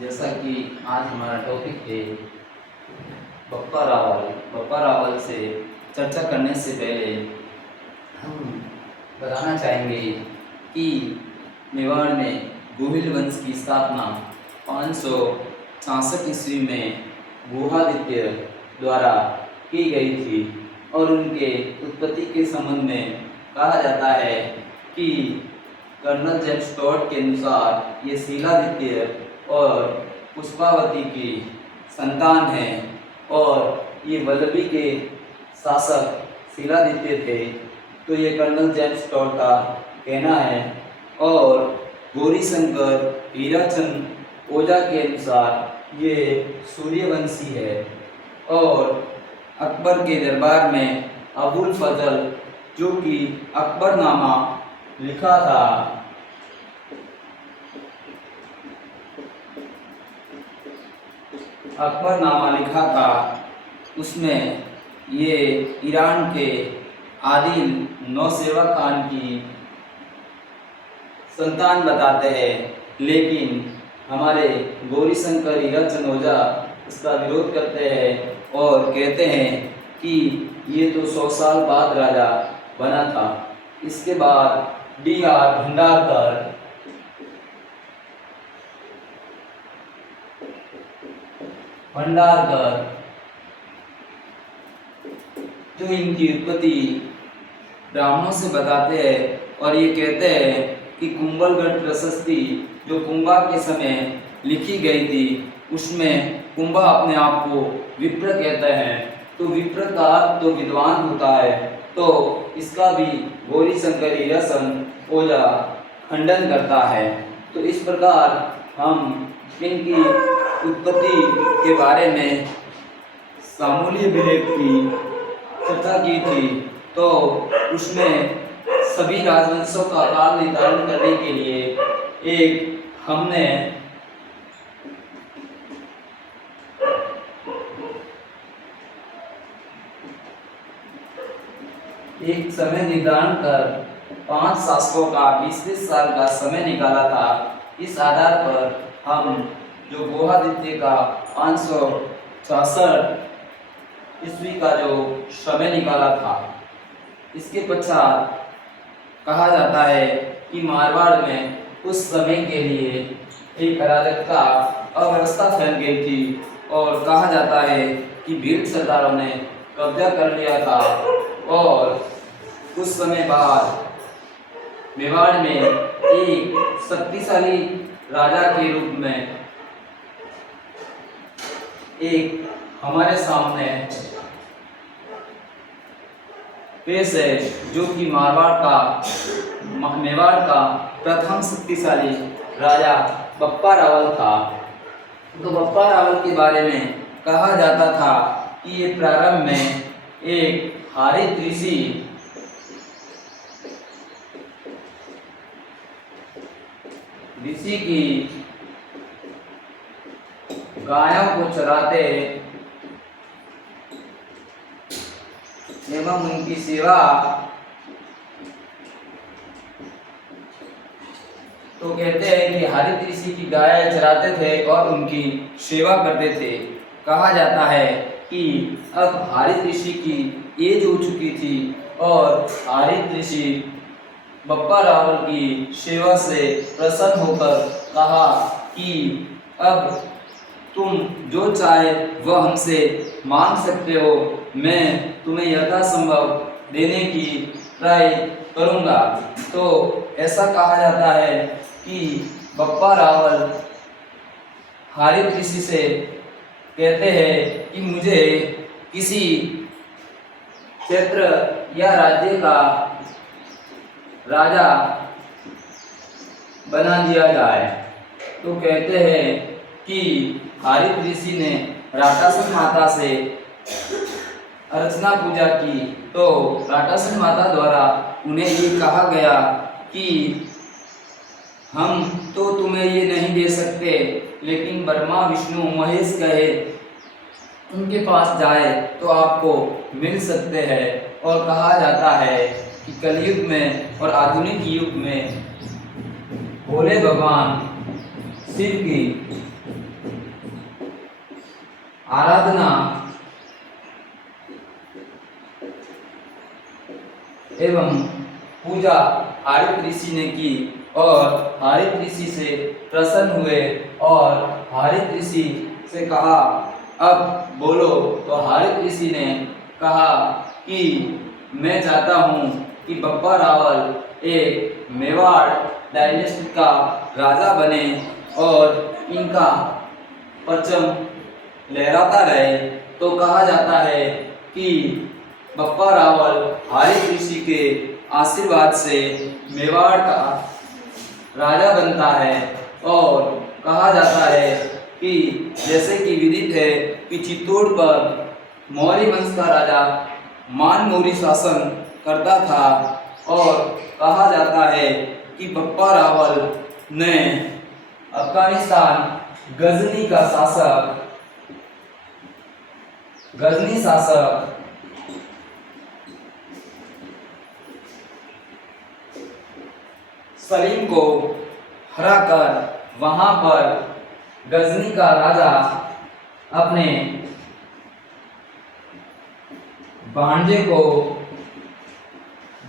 जैसा कि आज हमारा टॉपिक है बप्पा रावल। बप्पा रावल से चर्चा करने से पहले हम बताना चाहेंगे कि मेवाड़ में गोहिल वंश की स्थापना 566 ईस्वी में गुहादित्य द्वारा की गई थी और उनके उत्पत्ति के संबंध में कहा जाता है कि कर्नल जेम्स टॉड के अनुसार ये शीलादित्य और पुष्पावती की संतान है और ये वल्लभी के शासक शीलादित्य थे। तो ये कर्नल जेम्स टॉड का कहना है और गौरीशंकर हीराचंद ओझा के अनुसार ये सूर्यवंशी है और अकबर के दरबार में अबुल फजल जो कि अकबरनामा लिखा था, अकबरनामा लिखा था, उसमें ये ईरान के आदिल नौसेवा खान की संतान बताते हैं, लेकिन हमारे गौरीशंकर हीराचंद ओझा इसका विरोध करते हैं और कहते हैं कि ये तो 100 साल बाद राजा बना था। इसके बाद D.R. भंडारकर जो इनकी उत्पत्ति ब्राह्मणों से बताते हैं और ये कहते हैं कि कुंभलगढ़ प्रशस्ति जो कुंभा के समय लिखी गई थी उसमें कुंभा अपने आप को विप्र कहते हैं। तो विप्र का अर्थ तो विद्वान होता है, तो इसका भी गौरीशंकर हीराचंद ओझा खंडन करता है। तो इस प्रकार हम इनकी उत्पत्ति के बारे में सामूल्य अभिलेख की चर्चा की थी, तो उसमें सभी राजवंशों का काल निर्धारण करने के लिए हमने एक समय निर्धारण कर 5 शासकों का 20-20 साल का समय निकाला था। इस आधार पर हम जो गुहादित्य का 566 ईस्वी का जो समय निकाला था, इसके पश्चात कहा जाता है कि मारवाड़ में उस समय के लिए एक अराजकता अव्यवस्था फैल गई थी और कहा जाता है कि भील सरदारों ने कब्जा कर लिया था और कुछ समय बाद मेवाड़ में एक शक्तिशाली राजा के रूप में एक हमारे सामने पेश है, जो कि मेवाड़ का प्रथम शक्तिशाली राजा बप्पा रावल था। तो बप्पा रावल के बारे में कहा जाता था कि ये प्रारंभ में एक हारित ऋषि की गायों को चराते एवं उनकी सेवा, तो कहते हैं कि हरित ऋषि की गाय चराते थे और उनकी सेवा करते थे। कहा जाता है कि अब हरित ऋषि की एज हो चुकी थी और हरित ऋषि बप्पा रावल की सेवा से प्रसन्न होकर कहा कि अब तुम जो चाहे वह हमसे मांग सकते हो, मैं तुम्हें यथासंभव देने की ट्राई करूंगा। तो ऐसा कहा जाता है कि बप्पा रावल हारित ऋषि से कहते हैं कि मुझे किसी क्षेत्र या राज्य का राजा बना दिया जाए। तो कहते हैं कि हारित ऋषि ने राटासन माता से अर्चना पूजा की, तो राटासन माता द्वारा उन्हें ये कहा गया कि हम तो तुम्हें ये नहीं दे सकते, लेकिन ब्रह्मा विष्णु महेश कहे उनके पास जाए तो आपको मिल सकते हैं। और कहा जाता है कि कलयुग में और आधुनिक युग में भोले भगवान शिव की आराधना एवं पूजा हारित ऋषि ने की और हारित ऋषि से प्रसन्न हुए और हारित ऋषि से कहा अब बोलो। तो हारित ऋषि ने कहा कि मैं चाहता हूँ कि बप्पा रावल एक मेवाड़ डायनेस्टी का राजा बने और इनका परचम लहराता रहे। तो कहा जाता है कि बप्पा रावल हारित ऋषि के आशीर्वाद से मेवाड़ का राजा बनता है और कहा जाता है कि जैसे कि विदित है कि चित्तौड़ पर मौर्य वंश का राजा मानमौरी शासन करता था और कहा जाता है कि बप्पा रावल ने अफगानिस्तान गजनी शासक सलीम को हराकर वहां पर गजनी का राजा अपने भांजे को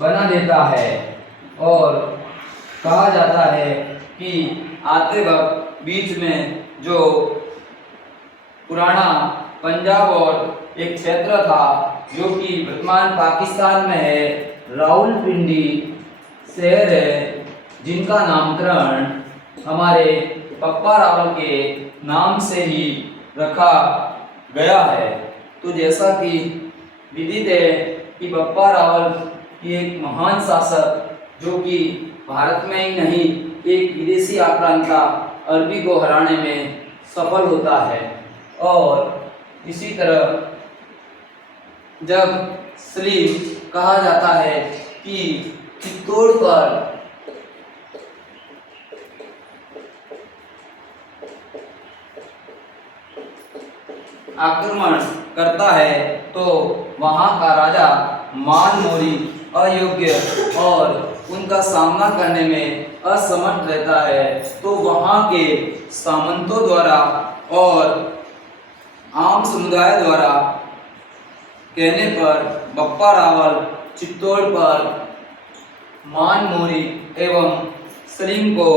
बना देता है और कहा जाता है कि आते वक्त बीच में जो पुराना पंजाब और एक क्षेत्र था जो कि वर्तमान पाकिस्तान में है, रावलपिंडी शहर है, जिनका नामकरण हमारे बप्पा रावल के नाम से ही रखा गया है। तो जैसा कि विदित है कि बप्पा रावल की एक महान शासक जो कि भारत में ही नहीं एक विदेशी आक्रांता अरबी को हराने में सफल होता है। और इसी तरह जब सलीम कहा जाता है कि चित्तौड़ पर आक्रमण करता है तो वहां का राजा मानमौरी अयोग्य और उनका सामना करने में असमर्थ रहता है। तो वहां के सामंतों द्वारा और आम समुदाय द्वारा कहने पर बप्पा रावल चित्तौड़ पर मानमौरी एवं सलीम को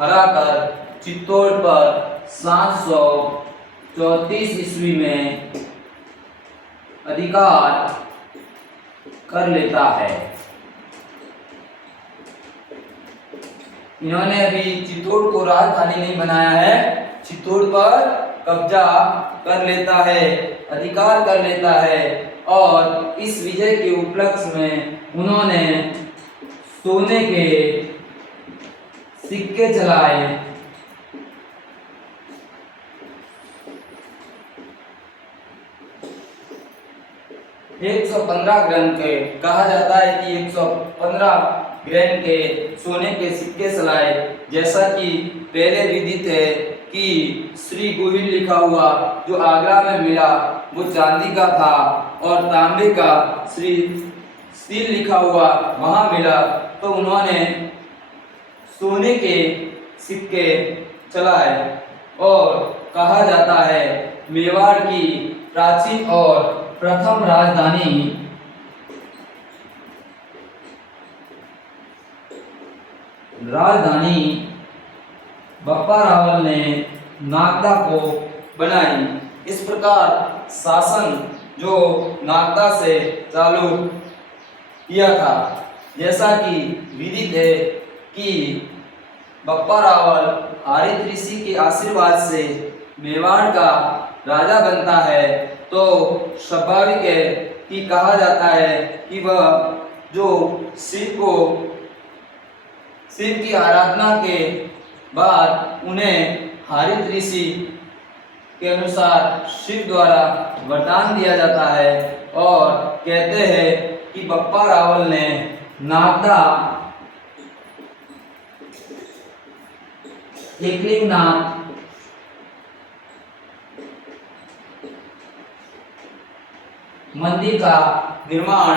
हराकर चित्तौड़ पर 734 ईस्वी में अधिकार कर लेता है। इन्होंने अभी चित्तौड़ को राजधानी नहीं बनाया है, चित्तौड़ पर कब्जा कर लेता है, अधिकार कर लेता है और इस विजय के उपलक्ष्य में उन्होंने सोने के सिक्के चलाए। 115 ग्राम के कहा जाता है कि 115 ग्राम के सोने के सिक्के चलाए। जैसा कि पहले विदित है कि श्री गोविंद लिखा हुआ जो आगरा में मिला वो चांदी का था और तांबे का श्री सील लिखा हुआ वहां मिला। तो उन्होंने सोने के सिक्के चलाए और कहा जाता है मेवाड़ की प्राचीन और प्रथम राजधानी बप्पा रावल ने नागदा को बनाई। इस प्रकार शासन जो नागदा से चालू किया था। जैसा कि विदित है कि बप्पा रावल हारित ऋषि के आशीर्वाद से मेवाड़ का राजा बनता है। तो स्वाभाविक है कि कहा जाता है कि वह जो शिव की आराधना के बाद उन्हें हारित ऋषि के अनुसार शिव द्वारा वरदान दिया जाता है और कहते हैं कि बप्पा रावल ने नागदा एकलिंगनाथ मंदिर का निर्माण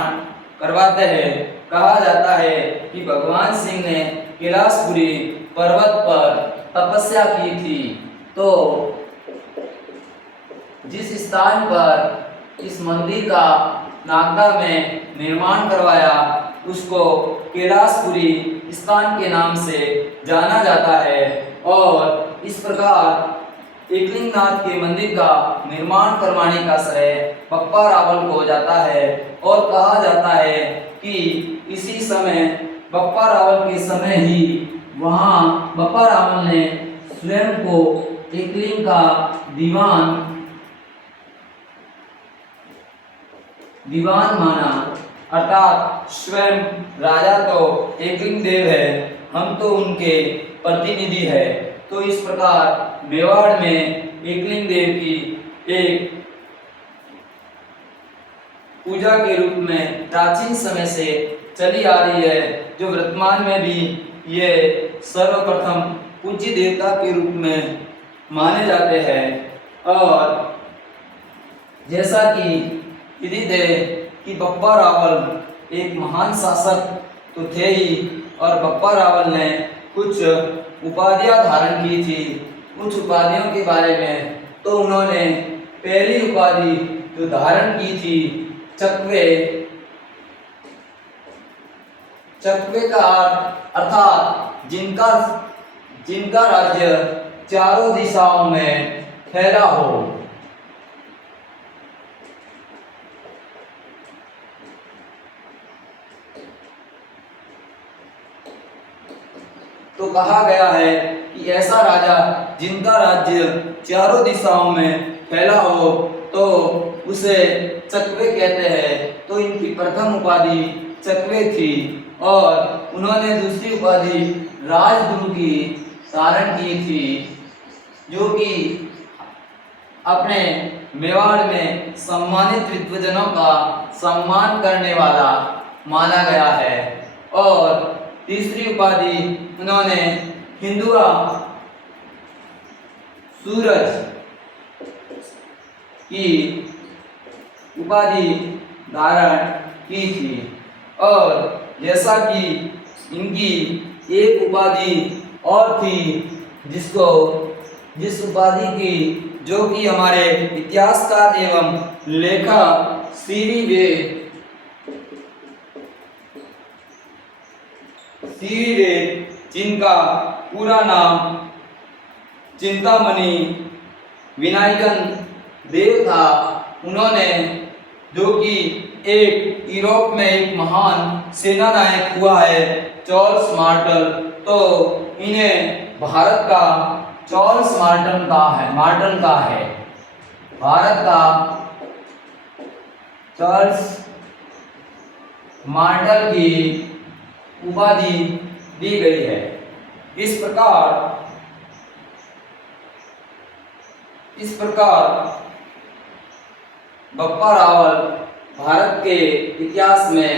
करवाते हैं। कहा जाता है कि भगवान सिंह ने कैलाशपुरी पर्वत पर तपस्या की थी। तो जिस स्थान पर इस मंदिर का नागदा में निर्माण करवाया उसको कैलाशपुरी स्थान के नाम से जाना जाता है। और इस प्रकार एकलिंगनाथ के मंदिर का निर्माण करवाने का श्रेय बप्पा रावल को जाता है। और कहा जाता है कि इसी समय बप्पा रावल के समय ही वहाँ बप्पा रावल ने स्वयं को एकलिंग का दीवान माना, अर्थात स्वयं राजा तो एकलिंग देव है, हम तो उनके प्रतिनिधि है। तो इस प्रकार मेवाड़ में एकलिंग देव की एक पूजा के रूप में प्राचीन समय से चली आ रही है, जो वर्तमान में भी ये सर्वप्रथम पूज्य देवता के रूप में माने जाते हैं। और जैसा कि विदित है कि बप्पा रावल एक महान शासक तो थे ही, और बप्पा रावल ने कुछ उपाधियां धारण की थी। कुछ उपाधियों के बारे में तो उन्होंने पहली उपाधि जो धारण की थी चकवे का अर्थात जिनका राज्य चारों दिशाओं में फैला हो। तो कहा गया है कि ऐसा राजा जिनका राज्य चारों दिशाओं में फैला हो तो उसे चकवे कहते हैं। तो इनकी प्रथम उपाधि चकवे थी, और उन्होंने दूसरी उपाधि राजगुरु की धारण की थी, जो कि अपने मेवाड़ में सम्मानित विद्वजनों का सम्मान करने वाला माना गया है। और तीसरी उपाधि उन्होंने हिंदुआ सूरज की उपाधि धारण की थी। और जैसा कि इनकी एक उपाधि और थी जिस उपाधि की जो कि हमारे इतिहासकार एवं लेखक सीवी वेद जिनका पूरा नाम चिंतामणि विनायकन देव था, उन्होंने जो कि एक यूरोप में एक महान सेना नायक हुआ है चार्ल्स मार्टल, तो इन्हें भारत का चार्ल्स मार्टन का है भारत का चार्ल्स मार्टल की उपाधि दी गई है। इस प्रकार बप्पा रावल भारत के इतिहास में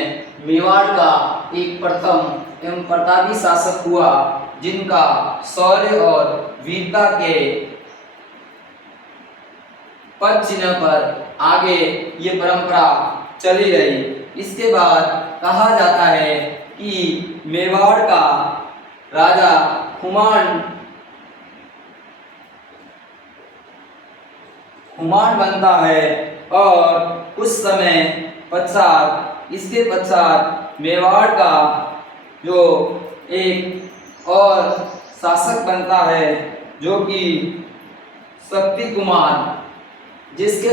मेवाड़ का एक प्रथम एवं प्रतापी शासक हुआ, जिनका शौर्य और वीरता के पद चिन्ह पर आगे ये परंपरा चली रही। इसके बाद कहा जाता है कि मेवाड़ का राजा खुमान बनता है, और कुछ समय इसके पश्चात मेवाड़ का जो एक और शासक बनता है जो कि शक्ति कुमार, जिसके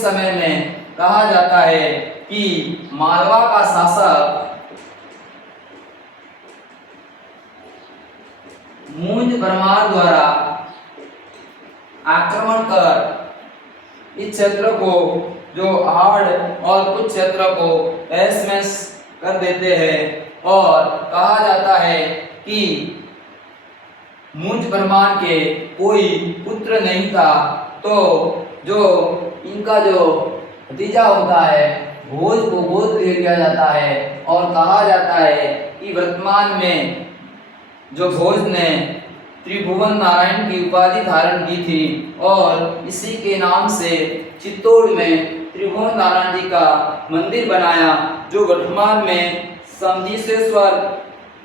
समय में कहा जाता है कि मालवा का शासक मूंज परमार द्वारा आक्रमण कर इस क्षेत्र को जो हाड़ और कुछ क्षेत्र को तहस-नहस कर देते हैं। और कहा जाता है कि मूंज परमार के कोई पुत्र नहीं था, तो जो इनका जो भतीजा होता है भोज को गोद ले लिया जाता है। और कहा जाता है कि वर्तमान में जो भोज ने त्रिभुवन नारायण की उपाधि धारण की थी, और इसी के नाम से चित्तौड़ में त्रिभुवन नारायण जी का मंदिर बनाया, जो वर्तमान में समजीसेश्वर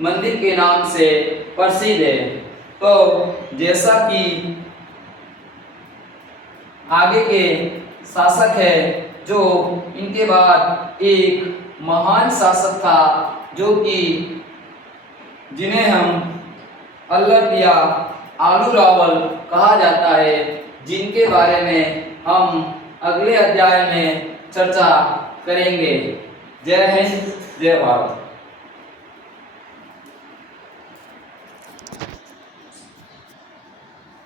मंदिर के नाम से प्रसिद्ध है। तो जैसा कि आगे के शासक है जो इनके बाद एक महान शासक था जो कि जिन्हें हम अल्लट या आलू रावल कहा जाता है, जिनके बारे में हम अगले अध्याय में चर्चा करेंगे। जय हिंद, जय भारत।